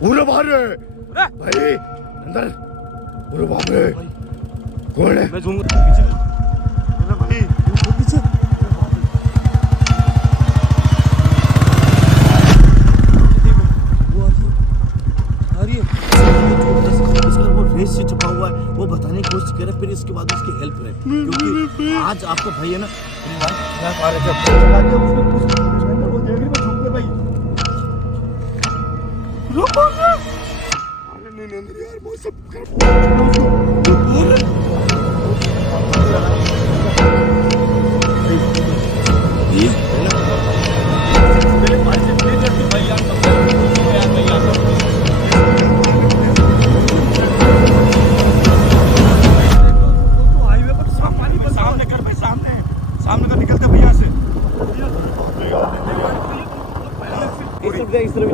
पूरा बाहर है भाई, अंदर। पूरा बाप रे, कौन है? मैं झूम पीछे भाई पीछे आ रही है। वो रेस से छुपा हुआ है, वो बताने की कोशिश करे, फिर इसके बाद उसकी हेल्प करे, क्योंकि आज आपका भाई है ना इस तरफ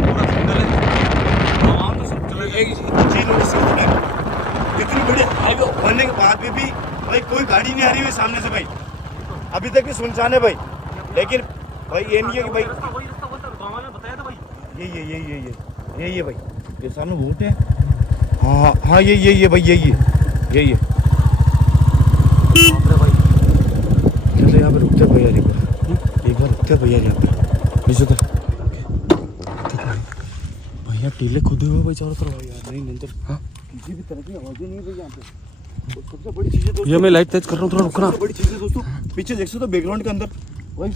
पूरा सिग्नल है। आम तो सब चले एक चीज नोटिस करते हैं, इतनी बड़ी हाईवे बनने के बाद भी भाई कोई गाड़ी नहीं आ रही है सामने से भाई, अभी तक भी सुनसान है भाई। लेकिन भाई ये नहीं है कि भाई बताया था भाई यही है भाई, ये सामने वोट है। हाँ हाँ यही है भाई, यही है भाई। चलो यहाँ पे रुकते भैया, एक बार रुकते भैया यहाँ पे नीचे तक भैया टीले खुदे हुए भाई चारों तरफ यार। नहीं नंतर हाँ किसी भी तरह की आवाज़ें नहीं भाई यहाँ पे। और सबसे बड़ी चीज़ है दोस्तों, ये मैं लाइट तेज कर रहा हूँ, थोड़ा रुकना। बड़ी चीज़ है दोस्तों, पीछे देख सकते हो बैकग्राउंड के अंदर भाई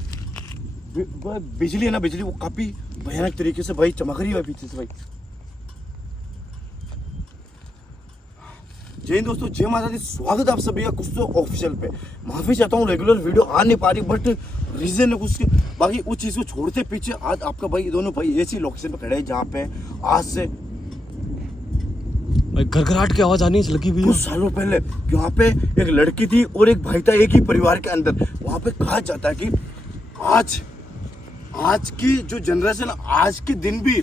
बिजली है ना, बिजली वो काफ़ी भयानक तरीके से भाई चमक रही है पीछे से भाई। जय हिंद दोस्तों, जय माता दी। स्वागत है आप सभी का कुछ तो ऑफिशियल पे। माफी चाहता हूँ रेगुलर वीडियो आ नहीं पा रही, बट रीजन है कुछ, बाकी उस चीज़ को छोड़ते पीछे आज आपका भाई दोनों भाई ऐसी लोकेशन पे खड़े हैं जहाँ पे आज से घरघराहट की आवाज आनी लगी हुई है। कुछ सालों पहले यहाँ पे एक लड़की थी और एक भाई था, एक ही परिवार के अंदर। वहाँ पे कहा जाता है कि आज की जो जनरेशन, आज के दिन भी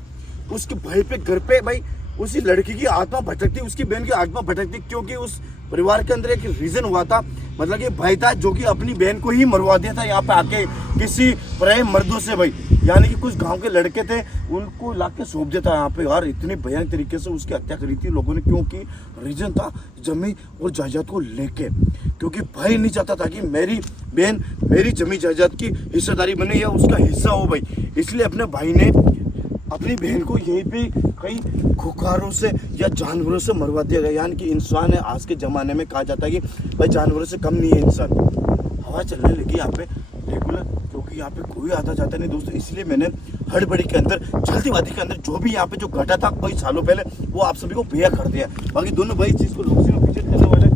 उसके भाई पे घर पे भाई उसी लड़की की आत्मा भटकती, उसकी बहन की आत्मा भटकती, क्योंकि उस परिवार के अंदर एक रीजन हुआ था। मतलब कि भाई था जो कि अपनी बहन को ही मरवा दिया था यहाँ पे आके किसी पराये मर्दों से भाई। यानी कि कुछ गांव के लड़के थे, उनको लाके सौंप देता यहाँ पे यार। इतनी भयानक तरीके से उसकी हत्या करी थी लोगों ने, क्योंकि रीजन था जमीन और जायदाद को लेके। क्योंकि भाई नहीं चाहता था कि मेरी बहन मेरी जमीन जायदाद की हिस्सेदारी बने या उसका हिस्सा हो भाई, इसलिए अपने भाई ने अपनी बहन को यहीं पे कई खुखारों से या जानवरों से मरवा दिया गया। यानी कि इंसान है आज के ज़माने में, कहा जाता है कि भाई जानवरों से कम नहीं है इंसान। हवा चलने लगी यहाँ पे रेगुलर, क्योंकि यहाँ पे कोई आता जाता नहीं दोस्तों, इसलिए मैंने हड़बड़ी के अंदर, जल्दीबाजी के अंदर जो भी यहाँ पे जो घटा था कई सालों पहले, वो आप सभी को भैया कर दिया। बाकी दोनों भाई चीज़ को लोकेशन में विजिट करने वाले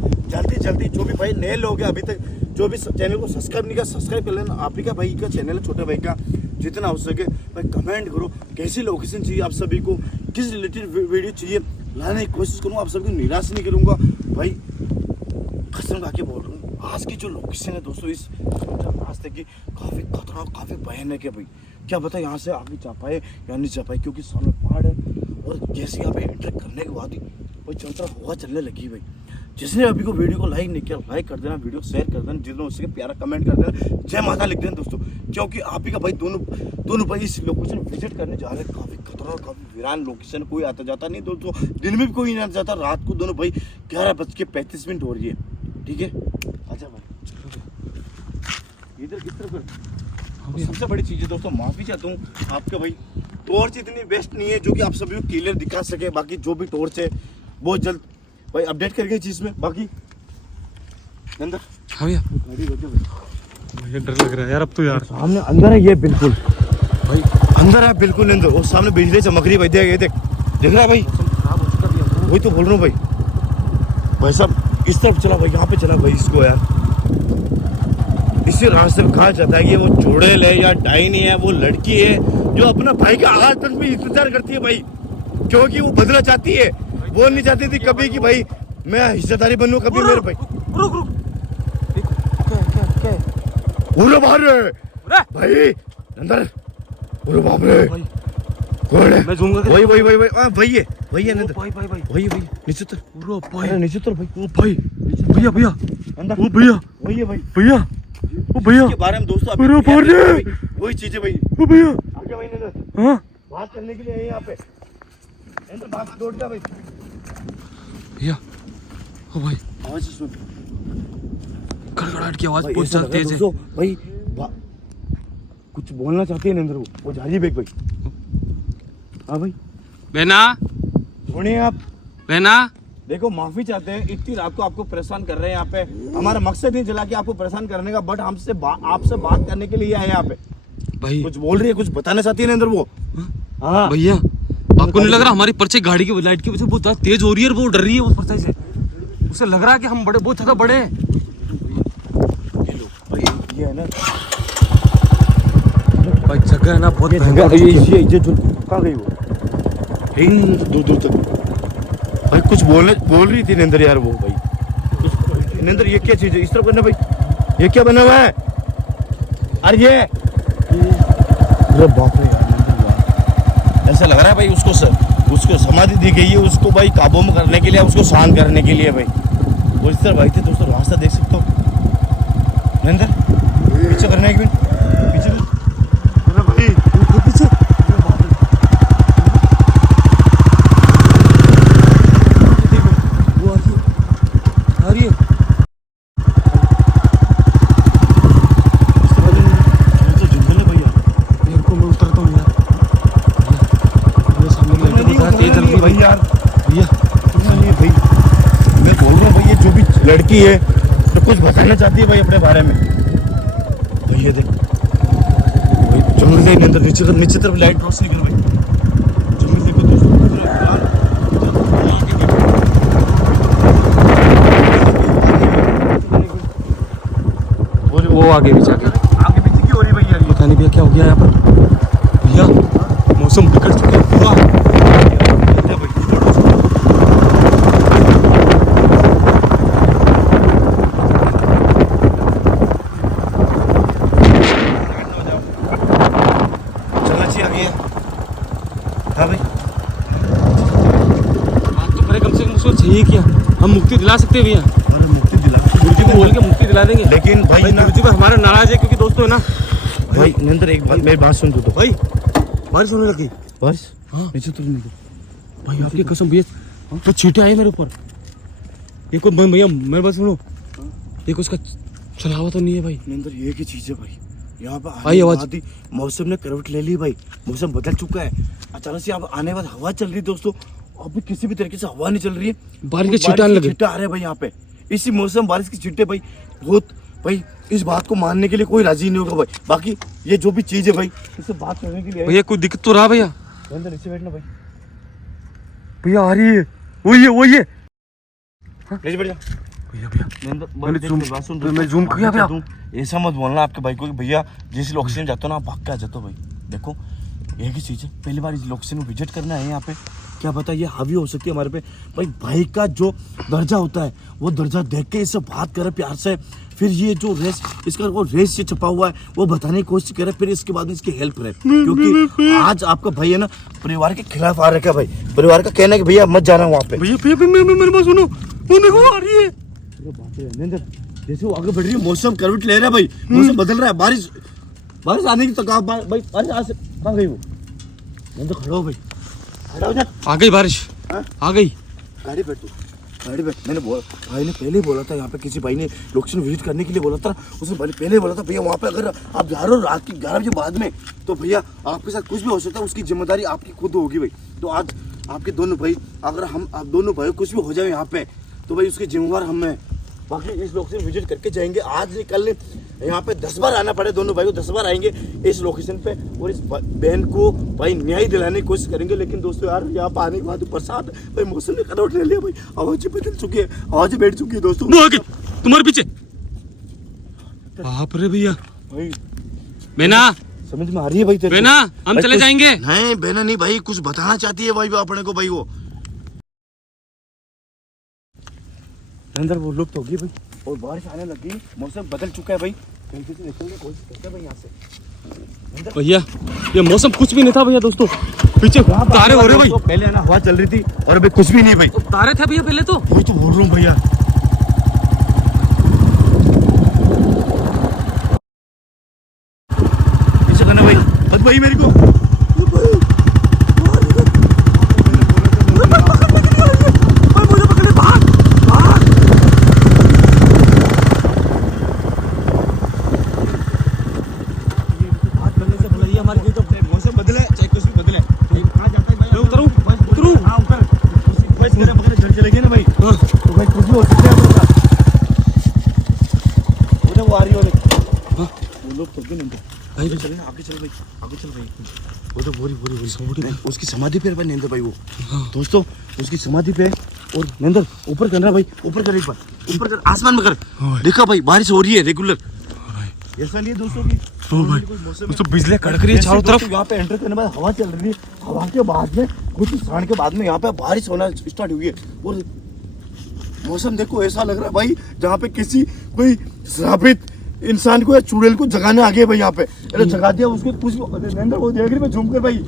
जल्दी जो भी भाई नए लोग हैं, अभी तक जो भी चैनल को सब्सक्राइब नहीं किया, सब्सक्राइब कर लेना। आप ही का भाई का चैनल है, छोटे भाई का, जितना हो सके भाई कमेंट करो कैसी लोकेशन चाहिए आप सभी को, किस रिलेटेड वीडियो चाहिए, लाने की कोशिश करूँगा। आप सभी को निराश नहीं करूँगा भाई, कसम खा के बोल रहा हूँ। आज की जो लोकेशन है दोस्तों, इस रास्ते की काफ़ी खतरनाक, काफ़ी भयानक है भाई। क्या पता यहाँ से आगे जा पाए या नहीं जा पाए, क्योंकि सामने पहाड़ है। और जैसे यहाँ पे एंटर करने के बाद ही भाई चलता हवा चलने लगी भाई। जिसने अभी को वीडियो को लाइक नहीं किया, लाइक कर देना, वीडियो शेयर कर देना, जितना उसके प्यारा कमेंट कर देना, जय माता लिख देना दोस्तों। क्योंकि आप ही का भाई दोनों भाई इस लोकेशन विजिट करने जा रहे हैं। काफ़ी खतरनाक, काफ़ी वीरान लोकेशन, कोई आता जाता नहीं दोस्तों, दिन में भी कोई नहीं आता जाता। रात को दोनों भाई 11:35 हो रही है, ठीक है। अच्छा भाई इधर किस तरफ। सबसे बड़ी चीज़ है दोस्तों, माफ़ी चाहता हूँ आपका भाई, टॉर्च इतनी बेस्ट नहीं है जो कि आप सभी को क्लियर दिखा सके। बाकी जो भी टॉर्च है बहुत जल्द भाई अपडेट करके चीज़ में। बाकी अंदर हाँ भैया भैया डर लग रहा है यार अब तो यार। सामने अंदर है ये, बिल्कुल भाई अंदर है, बिल्कुल अंदर। और सामने बिजली चमक रही है भाई, देख देख रहा है भाई, वही तो बोल रहा हूँ भाई साहब इस तरफ चला भाई, यहाँ पे चला भाई इसको यार। इसी रास्ते में कहा जाता है कि वो चुड़ैल है या डायनी है, वो लड़की है जो अपना भाई का आज तक भी इंतजार करती है भाई, क्योंकि वो बदला चाहती है। वो नहीं चाहती थी कभी कि भाई मैं हिस्सेदारी बनूं कभी मेरे भाई। रुक क्या पूरा बाहर है भाई, अंदर पूरा बाप रे, कौन है? मैं झूम वही हां वही है अंदर वही नीचे उतर, पूरा भाई नीचे उतर भाई। ओ भाई भैया अंदर ओ भैया वही है भाई, भैया ओ भैया के बारे में दोस्तों वही चीज है भाई। ओ भैया हाँ बात करने के लिए है यहाँ पे। नरेंद्र बात तोड़ जा भाई। भैया ओ भाई आवाज सुन खड़खड़ाहट की आवाज भाई, बहुत ऐसा लग रहा है तेज है। दोस्तों, भाई कुछ बोलना चाहती है नरेंद्र, वो जा रही है भाई। हाँ भाई बहना सुनिए आप, बहना देखो माफी चाहते हैं, इतनी रात को आपको परेशान कर रहे हैं यहाँ पे। हमारा मकसद नहीं चला कि आपको परेशान करने का, बट हमसे आपसे बात करने के लिए आए यहाँ पे। भाई कुछ बोल रही है, कुछ बताना चाहती है नरेंद्र वो। हाँ भैया आपको नहीं लग रहा हमारी परछाई गाड़ी की लाइट की वजह से बहुत ज्यादा तेज हो रही है और वो डर रही है उस परछाई से। उसे लग रहा है कि हम बड़े बहुत ज्यादा बड़े हैं। भाई ये है ना, भाई जगह है ना बहुत ये भयंकर। जो कहाँ गई वो, दूर दूर तक। भाई कुछ बोल रही थी नरेंद्र यार वो भाई। नरेंद्र ये क्या चीज है, इस तरफ करना भाई, ये क्या बना हुआ है? अरे ये अरे बाप रे यार, ऐसा लग रहा है भाई उसको समाधि दी गई है उसको भाई काबू में करने के लिए, उसको शांत करने के लिए भाई। वो इस तरफ भाई थे दोस्तों, रास्ता देख सकते हो नरेंद्र, पीछे करना है एक मिनट, पीछे अरे भाई पीछे। आ रही है जंगल है भैया, मेरे को मैं उतरता हूँ यार। ये सामने लाइट बहुत ज्यादा तेज जल रही है भाई यार। भैया। नहीं भाई, मैं बोल रहा हूँ भाई, ये जो भी लड़की है तो कुछ बताना चाहती है भाई अपने बारे में। भाई ये देख भाई, जंगल के अंदर नीचे तरफ लाइट रोशनी कर भाई, जंगल देखो दोस्तों। वो आगे पीछे आगे पीछे क्यों हो रही है भैया? पता नहीं भैया क्या हो गया यहाँ पर। भैया मौसम बिगड़ चुका है पूरा। चलना चाहिए आगे। हाँ भाई, बात तो करे कम से कम उसको चाहिए क्या, हम मुक्ति दिला सकते हैं भैया। अरे मुक्ति दिला, गुरुजी को बोल के मुक्ति दिला देंगे। लेकिन भाई ना गुरुजी पर हमारा नाराज है क्योंकि दोस्तों है ना भाई नरेंद्र, एक बात मेरी बात सुन तू तो। भाई बारिश होने लगी। बस हाँ नीचे तो नहीं भाई आपकी कसम भैया तो चींटे आए मेरे ऊपर। ये कोई भैया मेरे बात सुनो, देखो उसका चलावा तो नहीं है भाई। नरेंद्र ये की चीज है भाई, यहाँ पे भाई आवाज- आने के बाद ही मौसम ने करवट ले ली भाई, मौसम बदल चुका है। अचानक से अब आने के बाद हवा चल रही है दोस्तों, अभी किसी भी तरीके से हवा नहीं चल रही है। बारिश के छींटे आने लगे। छींटे आ रहे हैं भाई यहाँ पे, इसी मौसम बारिश की छींटे भाई बहुत भाई। इस बात को मानने के लिए कोई राजी नहीं होगा भाई। बाकी ये जो भी चीज है भाई, इससे बात करने के लिए भैया कोई दिक्कत तो रहा भैया? नरेंद्र नीचे बैठना भाई, भैया आ रही है, वो ये नीचे बैठ जा भैया भैया नरेंद्र। मैंने देख, zoom- मेरी बात सुन मैं दोस्तों, zoom किया भैया। तुम ऐसा मत बोलना आपके भाई को कि भैया जिस लोकेशन में जाते हो ना आप भाग के आ जाते हो भाई। देखो एक ही चीज है, पहली बार इस लोकेशन में विजिट करना है यहाँ पे, क्या पता ये हावी हो सकती है हमारे पे। भाई का जो दर्जा होता है वो दर्जा देख के इससे बात करे प्यार से, फिर ये जो रेस इसका वो रेस से छपा हुआ है वो बताने की कोशिश करे, फिर इसके बाद में इसकी हेल्प करे। क्योंकि आज आपका भाई है ना परिवार के खिलाफ आ रखा है भाई, परिवार का कहना है कि भैया मत जाना वहाँ पे। भैया भैया मेरे बात सुनो, वो देखो आ रही है। जैसे वो आगे बढ़ रही है, मौसम करवट ले रहा है भाई, मौसम बदल रहा है, बारिश आने की तो भाई बारिश आ से कहाँ गई वो? मैं तो खड़ा हो भाई, खड़ा हो जा। आ गई बारिश, हाँ? आ गई। गाड़ी बैठ तू, गाड़ी बैठ। मैंने भाई ने पहले ही बोला था, यहाँ पे किसी भाई ने लोकेशन विजिट करने के लिए बोला था, उसने पहले ही बोला था भैया वहाँ पे अगर आप जा रहे हो रात की 11 बजे बाद में तो भैया आपके साथ कुछ भी हो सकता है, उसकी जिम्मेदारी आपकी खुद होगी भाई। तो आज आपके दोनों भाई, अगर आप दोनों भाई कुछ भी हो जाए यहाँ पे तो भाई उसके जिम्मेवार हम हैं। बाकी इस लोकेशन विजिट करके जाएंगे, आज नहीं कल नहीं, यहाँ पे 10 बार आना पड़े, दोनों भाई को 10 बार आएंगे इस लोकेशन पे और इस बहन को भाई न्याय दिलाने की कोशिश करेंगे। लेकिन दोस्तों यार यहाँ पे आने के बाद बरसात भाई, मौसम ने करवट ले लिया भाई, आवाज़ें बदल चुकी है, आवाज़ें बैठ चुकी है दोस्तों। वो आ गई तुम्हारे पीछे। बाप रे भैया, भाई बेना समझ में आ रही है भाई तेरे को? बेना हम भाई चले कुछ- जाएंगे। नहीं बेना नहीं भाई, कुछ बताना चाहती है भाई वो अपने को भाई। वो अंदर वो लुप्त होगी भाई और बारिश आने लगी, मौसम बदल चुका है भाई, जल्दी से निकलने की कोशिश करते हैं भाई यहाँ से। भैया ये मौसम कुछ भी नहीं था भैया, दोस्तों पीछे तारे हो रहे भाई। पहले है ना हवा चल रही थी और अभी कुछ भी नहीं भाई, तारे थे भैया पहले तो। वही तो बोल रहा हूँ भैया। ऐसे करना भाई, मत भाई मेरे को हमारी ये तो मौसम बदले चाहे कुछ भी बदले कहाँ जाता है भाई उतरू उतरू हाँ ऊपर बस मेरे मगर घर चले गए ना भाई हाँ तो भाई कुछ भी हो सकता है अपने साथ वो आ रही है हाँ वो लोग तो भी नहीं भाई चल चले ना आगे चल भाई आगे चल भाई वो तो बोरी उसकी समाधि पे है भाई नेंद्र भाई वो हाँ दोस्तों उसकी समाधि पे है और नेंद्र ऊपर कर रहा भाई ऊपर कर एक बार ऊपर कर आसमान में कर देखा भाई बारिश हो रही है रेगुलर ऐसा नहीं है दोस्तों की भाई तो बिजली कड़क रही है चारों तरफ यहाँ पे एंटर करने के बाद हवा चल रही है हवा के बाद में कुछ क्षण के बाद में यहाँ पे बारिश होना स्टार्ट हुई है और मौसम देखो ऐसा लग रहा है भाई जहाँ पे किसी कोई श्रापित इंसान को या चुड़ैल को जगाने आ गए भाई यहाँ पे अरे जगा दिया उसको कुछ नरेंद्र वो देख रही मैं झूम कर भाई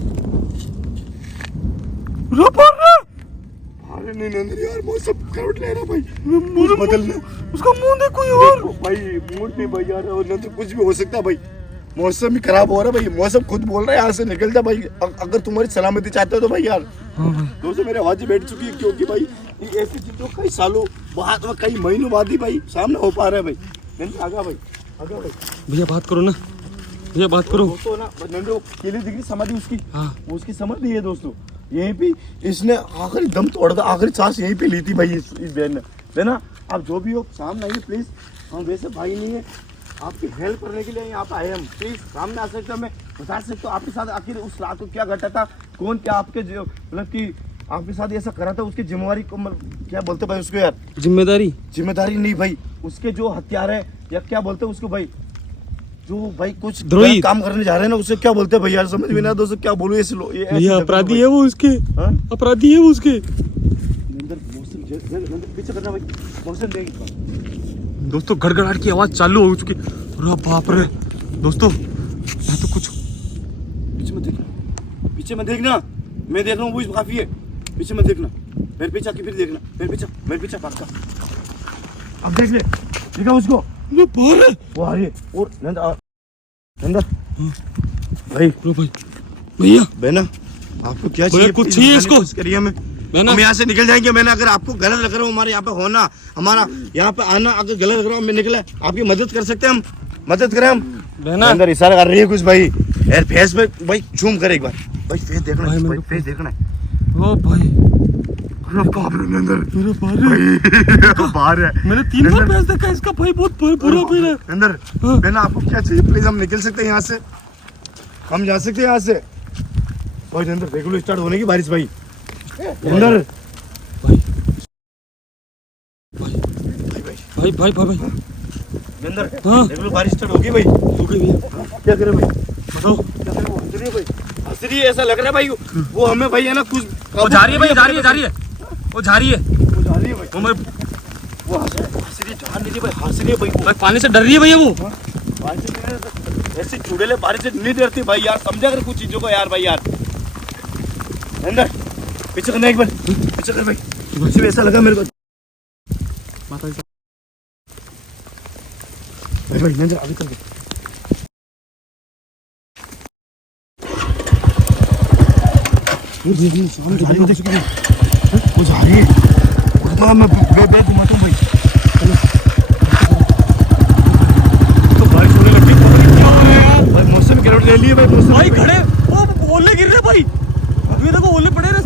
अरे नहीं नरेंद्र यार मौसम करवट ले रहा भाई मुझे बदलना उसका मुंह देखो यार भाई मूड नहीं भाई यार और नरेंद्र कुछ भी हो सकता है भाई मौसम भी खराब हो रहा है भाई मौसम खुद बोल रहा है यहाँ से निकल जा भाई अगर तुम्हारी सलामती चाहते हो तो भाई यार दोस्तों मेरी आवाज बैठ चुकी है क्योंकि भाई ये ऐसी चीज जो कई सालों बाद में कई महीनों बाद ही भाई सामने हो पा रहा है भाई नरेंद्र आगा भाई भैया बात करो ना भैया बात करो दोस्तों ना नरेंद्र वो केले दिख रही समाधि उसकी हाँ उसकी समाधि है दोस्तों यहीं पे इसने आखिरी दम तोड़ था आखिरी सांस यहीं पे ली थी भाई इस बहन ने है ना आप जो भी हो सामने आइए प्लीज हम वैसे भाई नहीं है आपकी हेल्प करने के लिए यहाँ पे आए हम प्लीज सामने आ सकते हो हमें बता सकते हो आपके साथ आखिर उस रात को क्या घटा था कौन क्या आपके मतलब कि आपके साथ ऐसा करा था उसकी जिम्मेवारी को क्या बोलते भाई उसको यार जिम्मेदारी नहीं भाई उसके जो हथियार है या क्या बोलते हैं उसको भाई जो भाई कुछ द्रोही काम करने जा रहे हैं ना उसे क्या बोलते हैं भाई यार समझ में ना दोस्तों क्या बोलूं ऐसे ये अपराधी है वो उसके हाँ? अपराधी है वो उसके पीछे करना भाई मौसम देगी दोस्तों गड़गड़ाहट की आवाज चालू हो चुकी अरे बाप रे दोस्तों मैं तो कुछ पीछे मत देखना मैं देख रहा हूँ वो काफी है पीछे मत देखना मेरे पीछे आके फिर देखना मेरे पीछे पक्का अब देख ले देखा उसको वो आ रही है और नंदा भाई भैया बहना आपको क्या भैया, चाहिए कुछ चाहिए इसको? करिए हमें बहना हम यहाँ से निकल जाएंगे मैंने अगर आपको गलत लग रहा हो हमारे यहाँ पे होना हमारा यहाँ पे आना अगर गलत लग रहा हो मैं निकला आपकी मदद कर सकते हैं हम मदद करें हम बहना अंदर इशारा कर रही है कुछ भाई यार फेस पे भाई जूम कर एक बार भाई फेस देखना भाई, है मेरे भाई को फेस देखना है ओ भाई अरे बाप रे अंदर मेरे भाई बाहर है मैंने 3 बार मैच देखा इसका भाई बहुत बुरा फील है अंदर हाँ। बहना आपको क्या चाहिए प्लीज हम निकल सकते हैं यहाँ से हम जा सकते हैं यहाँ से भाई अंदर रेगुलर स्टार्ट होने की बारिश भाई अंदर भाई अंदर हाँ। रेगुलर बारिश स्टार्ट होगी भाई हो गई भैया क्या करे भाई बताओ क्या करे वो हंस रही है भाई हंस रही है ऐसा लग रहा है भाई वो हमें भाई है ना कुछ वो जा रही है भाई वो जा रही है वो जा रही है भाई वो मैं वो हंस रही है जान नहीं रही भाई हंस रही है भाई भाई पानी से डर रही है भैया वो बारिश से नहीं- ऐसी चुड़ैले बारिश से नहीं डरती भाई यार समझा कर कुछ चीजों को यार भाई यार अंदर पीछे करना एक बार पीछे कर भाई मुझे भी ऐसा लगा मेरे को भाई नंदर आगे चल वो जा रही है मैं बैग घुमाता हूँ भाई तो बारिश होने लगी भाई मौसम गिरफ्त ले लिए भाई मौसम भाई खड़े वो ओले गिर रहे भाई अभी देखो ओले पड़े रहे